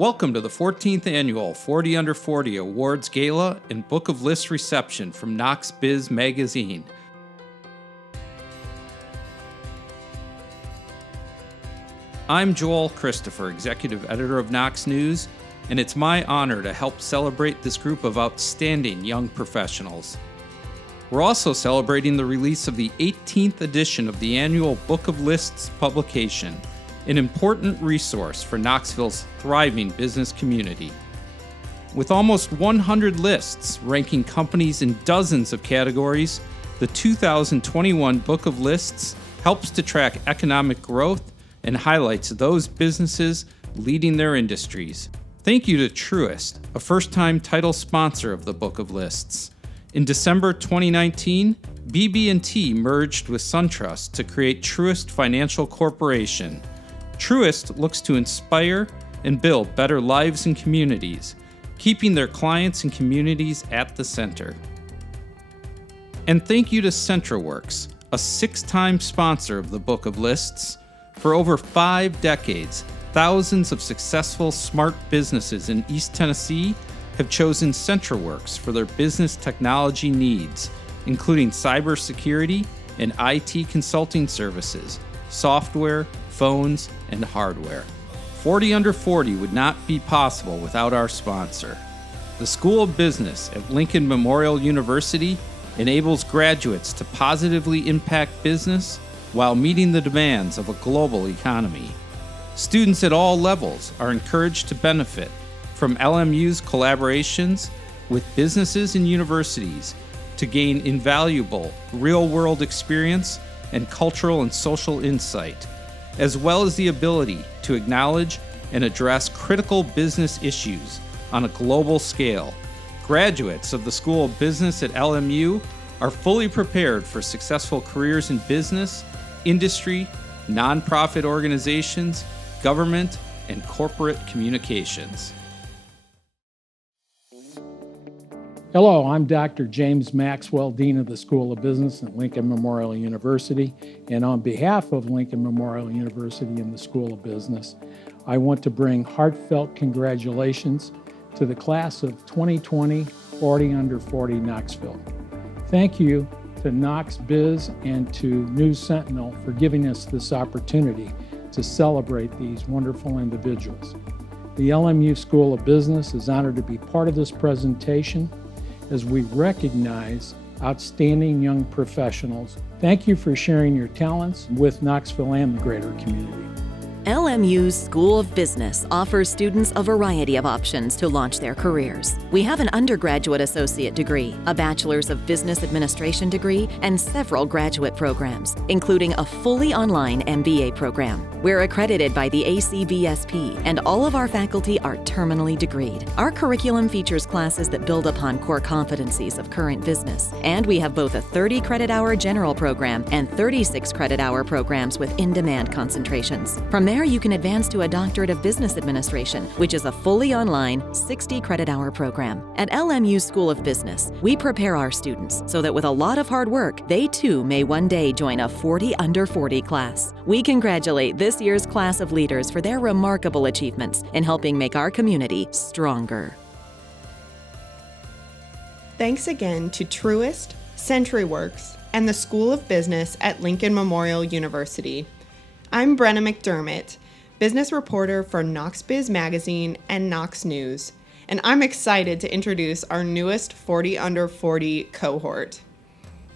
Welcome to the 14th Annual 40 Under 40 Awards Gala and Book of Lists reception from Knox.Biz Magazine. I'm Joel Christopher, Executive Editor of KnoxNews, and it's my honor to help celebrate this group of outstanding young professionals. We're also celebrating the release of the 18th edition of the annual Book of Lists publication, an important resource for Knoxville's thriving business community. With almost 100 lists ranking companies in dozens of categories, the 2021 Book of Lists helps to track economic growth and highlights those businesses leading their industries. Thank you to Truist, a first-time title sponsor of the Book of Lists. In December 2019, BB&T merged with SunTrust to create Truist Financial Corporation. Truist looks to inspire and build better lives and communities, keeping their clients and communities at the center. And thank you to CentraWorks, a 6-time sponsor of the Book of Lists. For over 5 decades, thousands of successful smart businesses in East Tennessee have chosen CentraWorks for their business technology needs, including cybersecurity and IT consulting services, software, phones, and hardware. 40 Under 40 would not be possible without our sponsor. The School of Business at Lincoln Memorial University enables graduates to positively impact business while meeting the demands of a global economy. Students at all levels are encouraged to benefit from LMU's collaborations with businesses and universities to gain invaluable real-world experience and cultural and social insight, as well as the ability to acknowledge and address critical business issues on a global scale. Graduates of the School of Business at LMU are fully prepared for successful careers in business, industry, nonprofit organizations, government, and corporate communications. Hello, I'm Dr. James Maxwell, Dean of the School of Business at Lincoln Memorial University, and on behalf of Lincoln Memorial University and the School of Business, I want to bring heartfelt congratulations to the class of 2020 40 Under 40 Knoxville. Thank you to KnoxBiz and to News Sentinel for giving us this opportunity to celebrate these wonderful individuals. The LMU School of Business is honored to be part of this presentation as we recognize outstanding young professionals. Thank you for sharing your talents with Knoxville and the greater community. LMU's School of Business offers students a variety of options to launch their careers. We have an undergraduate associate degree, a bachelor's of business administration degree, and several graduate programs, including a fully online MBA program. We're accredited by the ACBSP, and all of our faculty are terminally degreed. Our curriculum features classes that build upon core competencies of current business, and we have both a 30 credit hour general program and 36 credit hour programs with in-demand concentrations. From there, you can advance to a Doctorate of Business Administration, which is a fully online 60 credit hour program. At LMU School of Business, we prepare our students so that with a lot of hard work, they too may one day join a 40 Under 40 class. We congratulate this year's class of leaders for their remarkable achievements in helping make our community stronger. Thanks again to Truist, CentraWorks, and the School of Business at Lincoln Memorial University. I'm Brenna McDermott, business reporter for KnoxBiz Magazine and KnoxNews, and I'm excited to introduce our newest 40 Under 40 cohort.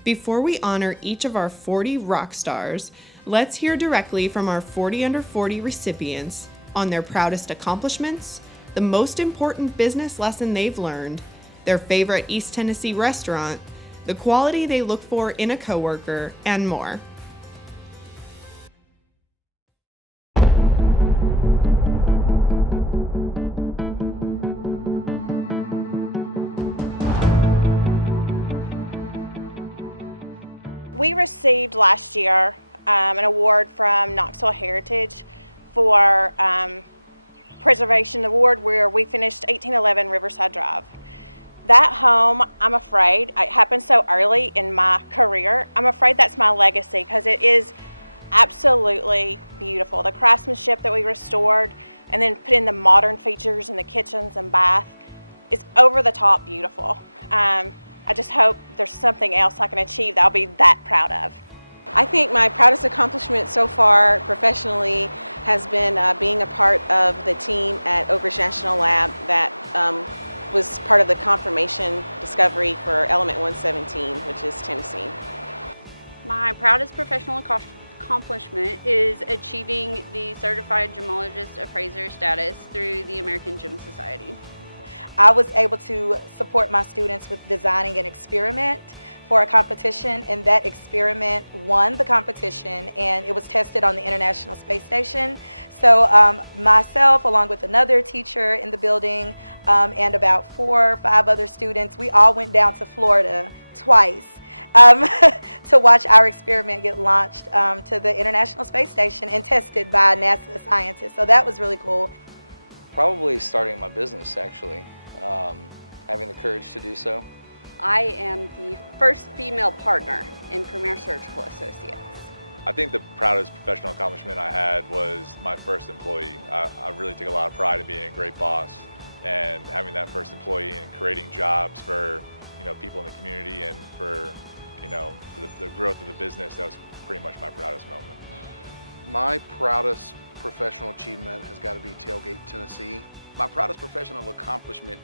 Before we honor each of our 40 rock stars, let's hear directly from our 40 Under 40 recipients on their proudest accomplishments, the most important business lesson they've learned, their favorite East Tennessee restaurant, the quality they look for in a coworker, and more. We received last year an award from Knoxville Heritage for Preservation Award where we finished 1811 Riverside Drive. That home, I'm afraid, it happened so early in my career, I'm afraid that's my legacy because it is absolutely beautiful. The craftsmanship that we restored and then put in the modern features in the kitchens and bath. It's over the top beautiful. I just hope there's something else I can achieve that I'll be that proud of. I think my proudest accomplishment so far professionally has been being a part of the team at Oak Ridge National Lab that was part of the confirmation discovery for Element 117, which is Tennessee. My proudest professional accomplishment is achieving the Certified Gemologist Appraiser status through the American Gem Society. I was able to support my students with designing an experiment for a competition, and that experiment won the competition, and it was tested on the International Space Station. So myself, along with another teacher in the building, and about 4 or 5 other students, we all went down to Florida twice to watch our experiment get launched to the International Space Station and tested by NASA scientists. So that was really cool. Probably starting my business, actually, having the courage to do so. I am the first female partner in Premier Surgical Associates. I think the proudest professional accomplishment I had was my first employee. I really took a lot of pride in being a great boss and having that first employee and creating jobs for people in the community and for the growth of the business. That was pretty much my proudest moment. My proudest professional achievement has got to be Tailgate, Tennessee. My proudest professional accomplishment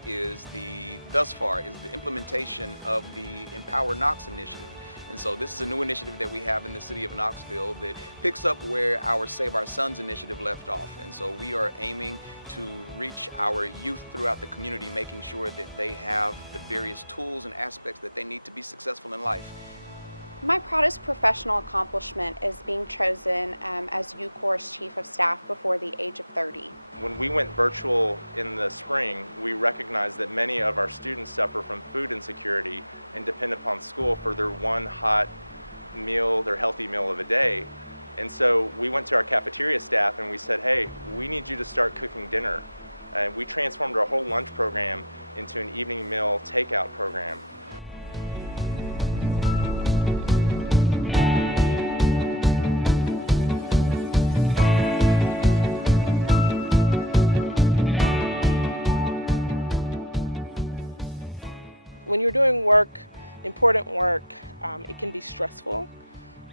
thus far is the implementation of the Empower Knox initiative. And so this is a new initiative that we have in the city of Knoxville that picks up where our Save Our Sons initiative left off. And so we are aiming to reach our youth throughout the community, making sure that they have the various tools and aspects that they need to be successful in life. My proudest professional accomplishment is being chosen as U-Corps Chief of Staff before the age of 30. When we went virtual in the spring, we recognized that many of our students suffer from food insecurity and depend upon school for their one hot meal, their healthy meal of a day. And so we went to our cafeteria staff and we said, hey, we need you to start cooking dinner. We transformed our whole lunch program into an evening meal takeout program. When you're doing work, important work, it can be stressful,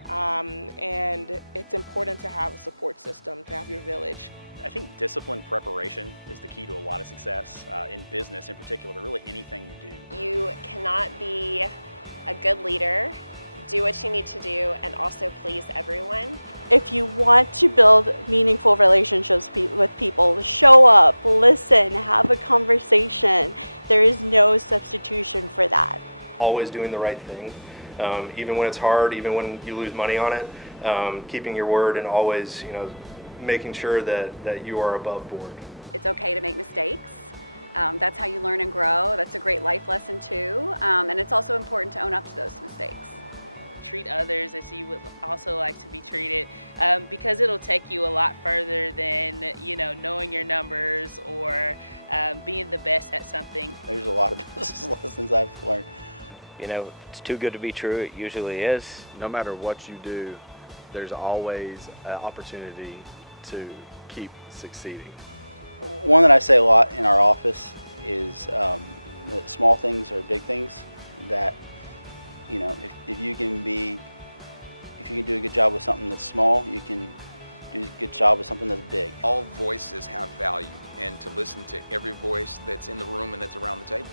and it's important to have a support system, to have your village. I think disciplined preparation is the key to a lot of success in business in particular, but really anything you do. You cannot be a good leader, do what you need to do, and also please everyone. If you want to build meaningful relationships with people, show up, listen, have a conversation. There is no substitution for that. Always doing the right thing, even when it's hard, even when you lose money on it, keeping your word and always, making sure that you are above board. It's okay to make mistakes. That's how you learn and grow. That's a great life lesson too. And it's also important to own up to those mistakes. Treat others as you would also like to be treated, because it'll take you a lot further than knowing your numbers or being the best at something. There's a lot of business lessons I've learned. It's too good to be true. It usually is. No matter what you do, there's always an opportunity to keep succeeding. One that I say a lot in our office is that small things are big things. That if you can do a good job with something that's small, you can do a good job with something that's big. All voices have value, and to listen to every voice that's in the room and that's around the table.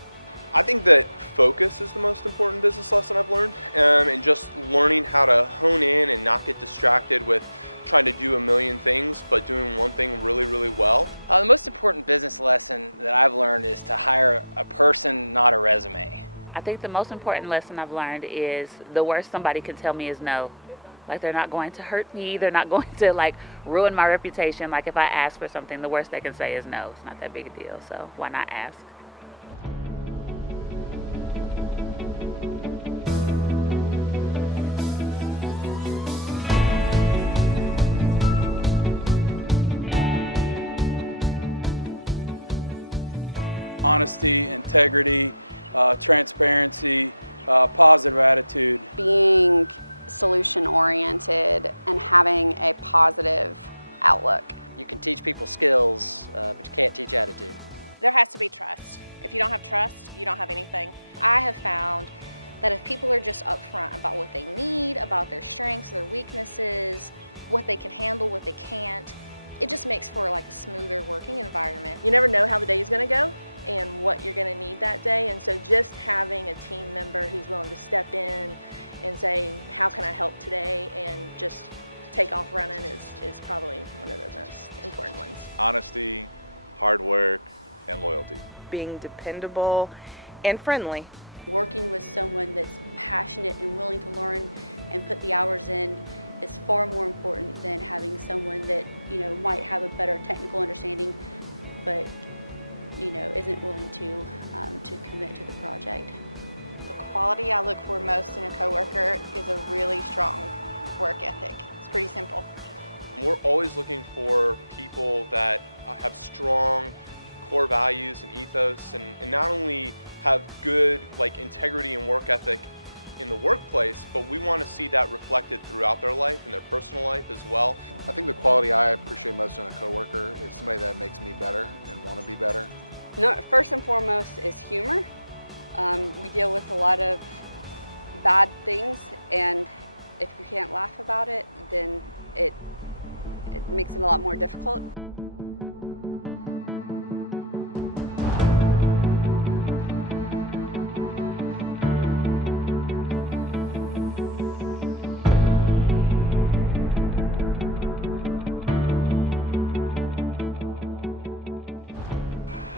I think that focus is the most important business lesson I've learned, and just learning how to hone in and not get distracted with trying to do a million things, but doing one thing really, really well. The most important business lesson that I've learned is to hire a person, not a resume. I think the most important lesson I've learned is the worst somebody can tell me is no. Like, they're not going to hurt me. They're not going to ruin my reputation. Like, if I ask for something, the worst they can say is no. It's not that big a deal. So why not ask? Honesty, integrity, transparency, positive attitude. Being solution-oriented and having a positive outlook. You can teach people skills, but you can't teach attitude. There has to be trust. If you don't have trust, you don't have anything. I have found that if people are just upfront about what they need, about their strengths, their weaknesses, what they can handle, what they can't, it just makes for like a smoother working environment. You never know how the day is going to go and what you're going to need that day, and so just having a team member who's willing to step in and say, how can I help today, and just take off running is probably one of the most important ones. Honesty, hard work, and loyalty. Being dependable and friendly. Working with someone that's passionate and willing to learn and put the hours in is far more important than having someone that, might have a better technical understanding, but, isn't willing to commit to the project. The quality I look for most in a coworker is a really strong work ethic. It's pretty simple. We're always looking for people that have strong core values and ethos, and not only have good integrity and work ethic in the workplace, but we want to see that reflected throughout their life and their personal life as well. I think the quality I appreciate most in a coworker is somebody that makes me better and want to be better. No, first and foremost is humor. We deal with a lot of bad things, and if you can't laugh about it, then it makes it a lot more difficult.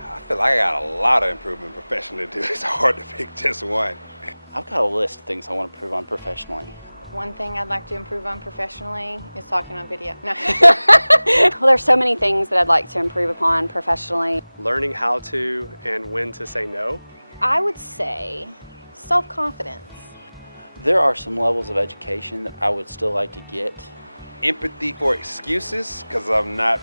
I feel like I got a lot of improvement professionally to do. It's hard to pick just one. I've got a list of things I want to improve on professionally. One thing I'd like to improve on professionally is talking on video. No. Well, there's so many things that I'd like to improve upon professionally. Learning how to and when to say no. I would say self-confidence. There are some levels of education that I would still like to get. Empathy for excuses, because I'm not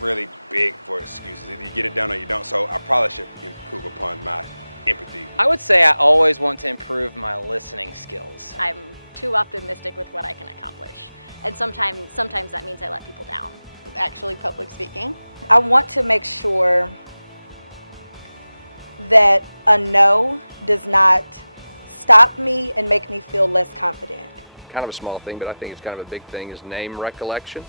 really big for excuses. Either you get it done or you don't, so I probably should improve upon my empathy. I would say I always want to improve my listening skills. I'm too optimistic with what I can accomplish, and sometimes that means I let people down. Actually, public speaking. I want to make sure that a no does not stop me and make me feel less confident. Kind of a small thing, but I think it's kind of a big thing, is name recollection.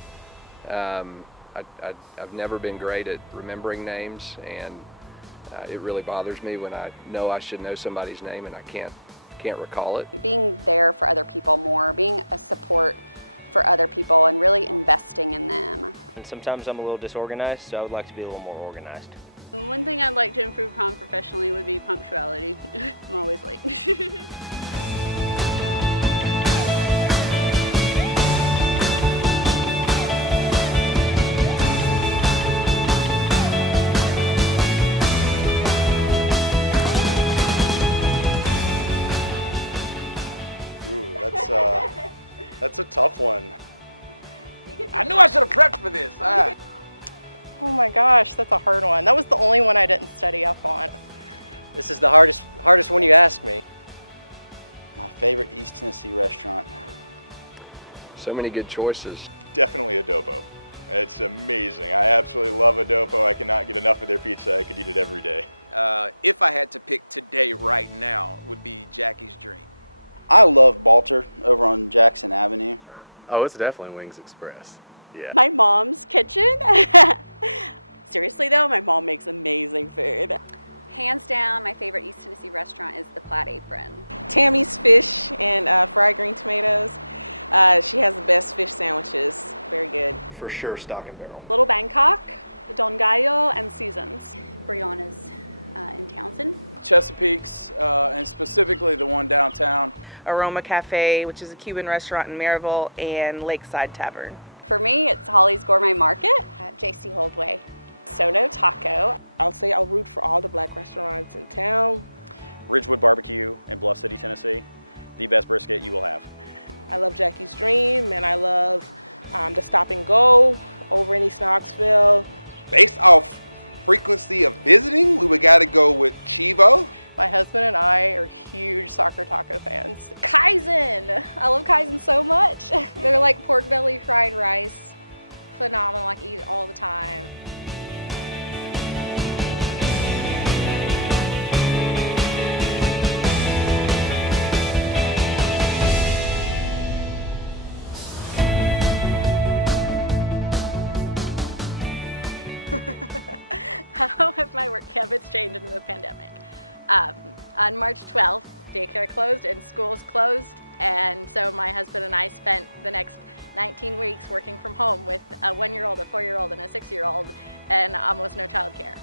I've never been great at remembering names, and it really bothers me when I know I should know somebody's name and I can't recall it. Being there for other people more, being a support for other people, and really investing in them. And sometimes I'm a little disorganized, so I would like to be a little more organized. One thing I'd like to improve upon professionally would be punctuality. I'm always late. That's a tough one. I knew I should have prepped for this. Oh my gosh, that's a hard one. That was the only one I didn't study up on. This is the hardest one you asked me. My favorite East Tennessee restaurant. So many good choices. Definitely Adobo. It's amazing. I absolutely love Adobo. I cannot get enough of their pizza. I could eat it every day. If I had to pick today, right now, would be Jackie's Dream. I love Balter over on Jackson Avenue. Oh, it's definitely Wings Express. Yeah. My mom's kitchen. Seriously though, my mom makes amazing food. Hands down, my favorite East Tennessee restaurant is the Platte Apron. Tammy's Fish and fried green tomatoes. She has the best fish sandwiches. Very good. For sure, Stock and Barrel. Little Bangkok, Don Gallo, and Seasons. Brianna's in Townsend. Chesapeake's, and specifically the one downtown. Aroma Cafe, which is a Cuban restaurant in Maryville, and Lakeside Tavern. For me, it's Holly's Gourmet Market. J.C. Holdway. Sono Taco. I'll say I'll root for all the black restaurants in town. Ridgewood Barbecue in Bluff City, Tennessee. The best brisket you will have. I love Jackie's Dream, and I love the Stop and Go over in East Knoxville. Based off frequency of visiting, we would gotta go with Chivo. My husband and I are huge soccer taco fans. Kaizen! I love Kaizen so much. They're like pork belly fried rice phenomenal. I can eat it all the time. How have my work habits changed in the pandemic? On March 12th, daycare closed and schools closed, and so my husband and I spent the next 19 weeks working from home with a 1-year-old, a 4-year-old, and a 6-year-old, and almost no childcare.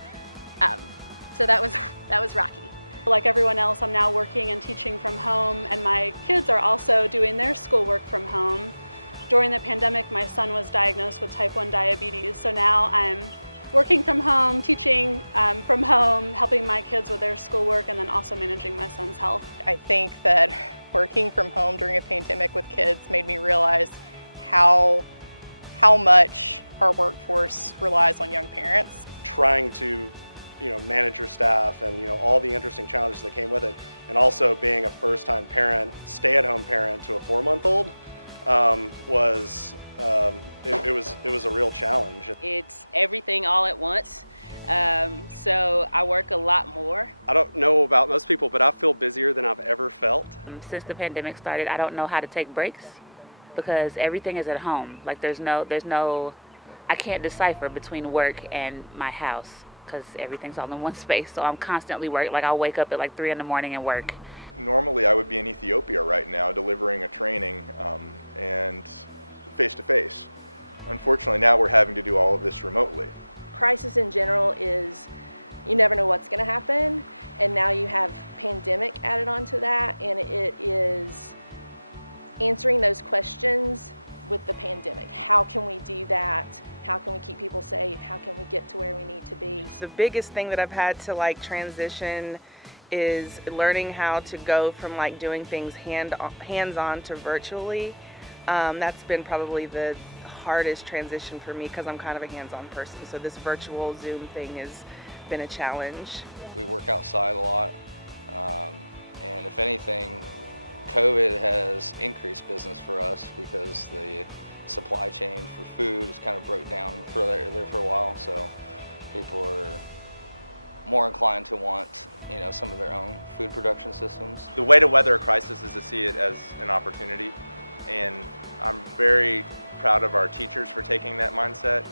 So that was rocky. Like everyone else, I'm now working and teaching from home, and my kids are also doing their schoolwork from home. During the pandemic, my son was diagnosed with type 1 diabetes, so now I'm working from home, teaching from home, helping my kids with their schoolwork, and then also managing my son's health. I think that working from home during a pandemic with kids made me realize how much our workforce relies on young parents. Trying to, manage your staff and, all the interesting challenges that came with it. And also being a first-time parent, stay-at-home parent to a 4-month-old was a real challenge. It's everything all at once, so I work a lot more. I don't know about most people, but I feel busier than I've ever felt. Since the pandemic started, I don't know how to take breaks because everything is at home. Like there's no, I can't decipher between work and my house because everything's all in one space. So I'm constantly working. Like I'll wake up at like 3 in the morning and work. Normally I would be in Ethiopia right now delivering a training and face-to-face. Unfortunately, now we're having to do all of this remotely. Crisis in general is, you never know what's going to happen, and now you have pandemic added onto that, and it is answering those questions with the pandemic. How can we do that? How can we keep people safe? How can we get to where we need to be? The biggest thing that I've had to transition is learning how to go from doing things hands-on to virtually. That's been probably the hardest transition for me because I'm kind of a hands-on person. So this virtual Zoom thing has been a challenge. We work outside a lot, and if anything, COVID has increased business for us because the supply chain for food is kind of broke down for there for a while. So people are more inclined to want, some of their own food production systems. The way to weather a crisis is to see it as an opportunity, and I'm very proud of our teachers for taking that mindset.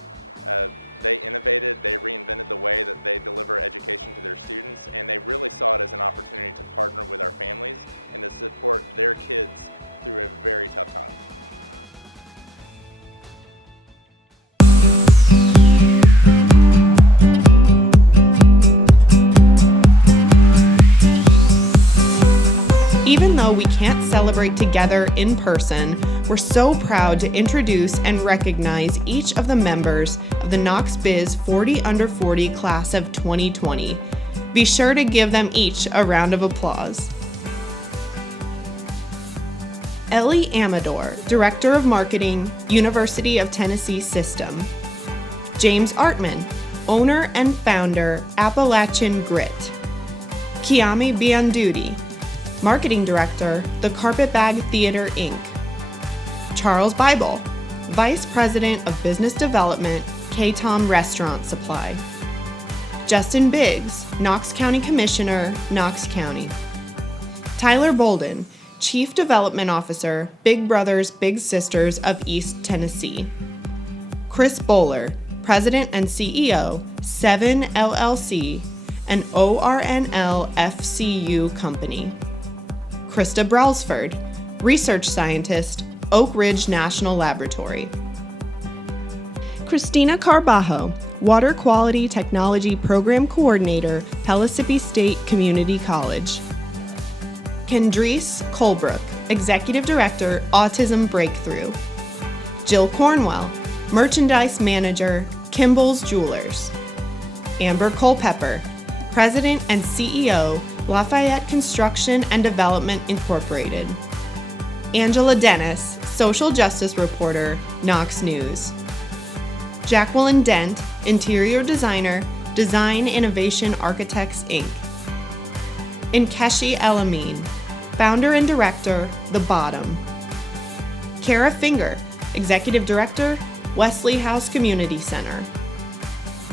They innovated, they reinvented the way that they deliver education to their students, and they really saw it as an opportunity to partner with our families and to support their kids through a very tough time. Even though we can't celebrate together in person, we're so proud to introduce and recognize each of the members of the KnoxBiz 40 Under 40 class of 2020. Be sure to give them each a round of applause. Ellie Amador, Director of Marketing, University of Tennessee System. James Artman, Owner and Founder, Appalachian Grit. Kiami Bianduti, Marketing Director, The Carpetbag Theater, Inc. Charles Bible, Vice President of Business Development, K-Tom Restaurant Supply. Justin Biggs, Knox County Commissioner, Knox County. Tyler Bolden, Chief Development Officer, Big Brothers Big Sisters of East Tennessee. Chris Bowler, President and CEO, 7 LLC, an ORNL FCU company. Krista Brailsford, Research Scientist, Oak Ridge National Laboratory. Christina Carbajo, Water Quality Technology Program Coordinator, Pellissippi State Community College. Kendrice Colebrook, Executive Director, Autism Breakthrough. Jill Cornwell, Merchandise Manager, Kimball's Jewelers. Amber Culpepper, President and CEO, Lafayette Construction and Development Incorporated. Angela Dennis, Social Justice Reporter, KnoxNews. Jacqueline Dent, Interior Designer, Design Innovation Architects, Inc. Nkeshi Elamine, Founder and Director, The Bottom. Kara Finger, Executive Director, Wesley House Community Center.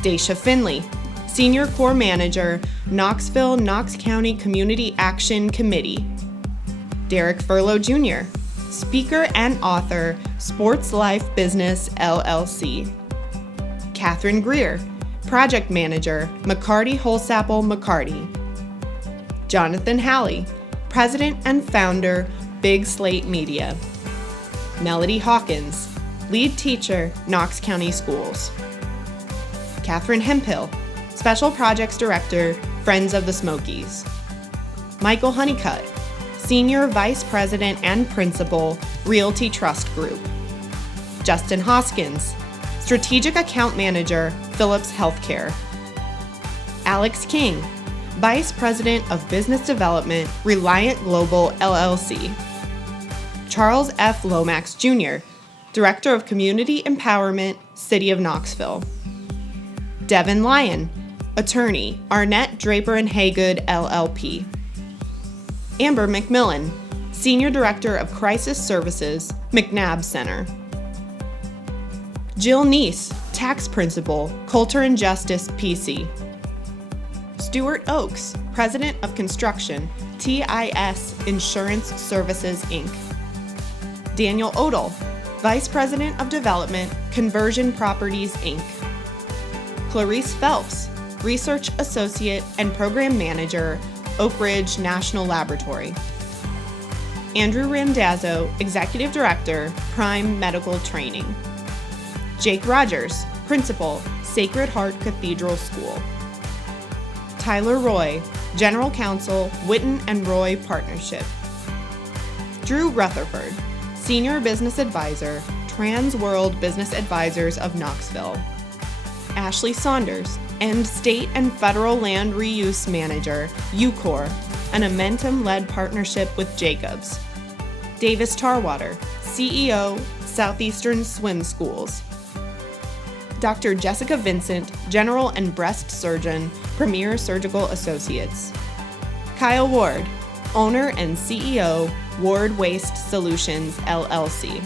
Daisha Finley, Senior Corps Manager, Knoxville, Knox County Community Action Committee. Derek Furlow Jr., Speaker and Author, Sports Life Business, LLC. Catherine Greer, Project Manager, McCarty Holsapple McCarty. Jonathan Halley, President and Founder, Big Slate Media. Melody Hawkins, Lead Teacher, Knox County Schools. Catherine Hemphill, Special Projects Director, Friends of the Smokies. Michael Honeycutt, Senior Vice President and Principal, Realty Trust Group. Justin Hoskins, Strategic Account Manager, Philips Healthcare. Alex King, Vice President of Business Development, Reliant Global LLC. Charles F. Lomax Jr., Director of Community Empowerment, City of Knoxville. Devin Lyon, Attorney, Arnett, Draper & Haygood, LLP. Amber McMillan, Senior Director of Crisis Services, McNabb Center. Jill Neese, Tax Principal, Coulter & Justice, PC. Stuart Oakes, President of Construction, TIS Insurance Services, Inc. Daniel Odell, Vice President of Development, Conversion Properties, Inc. Clarice Phelps, Research Associate and Program Manager, Oak Ridge National Laboratory. Andrew Randazzo, Executive Director, Prime Medical Training. Jake Rogers, Principal, Sacred Heart Cathedral School. Tyler Roy, General Counsel, Witten and Roy Partnership. Drew Rutherford, Senior Business Advisor, Trans World Business Advisors of Knoxville. Ashley Saunders, and State and Federal Land Reuse Manager, UCOR, an Amentum-led partnership with Jacobs. Davis Tarwater, CEO, Southeastern Swim Schools. Dr. Jessica Vincent, General and Breast Surgeon, Premier Surgical Associates. Kyle Ward, Owner and CEO, Ward Waste Solutions, LLC.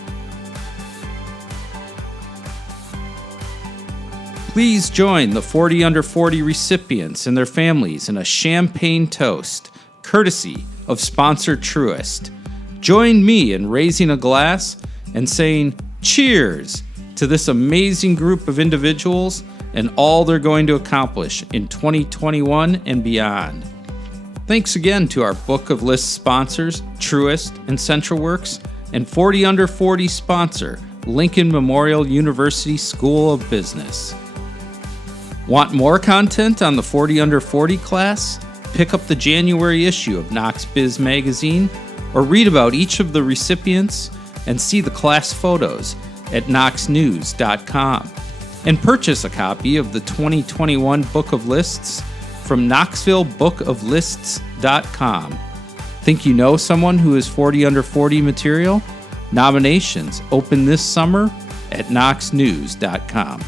Please join the 40 Under 40 recipients and their families in a champagne toast, courtesy of sponsor Truist. Join me in raising a glass and saying cheers to this amazing group of individuals and all they're going to accomplish in 2021 and beyond. Thanks again to our Book of Lists sponsors, Truist and CentralWorks, and 40 Under 40 sponsor, Lincoln Memorial University School of Business. Want more content on the 40 Under 40 class? Pick up the January issue of Knox.Biz Magazine, or read about each of the recipients and see the class photos at KnoxNews.com. And purchase a copy of the 2021 Book of Lists from KnoxvilleBookOfLists.com. Think you know someone who is 40 Under 40 material? Nominations open this summer at KnoxNews.com.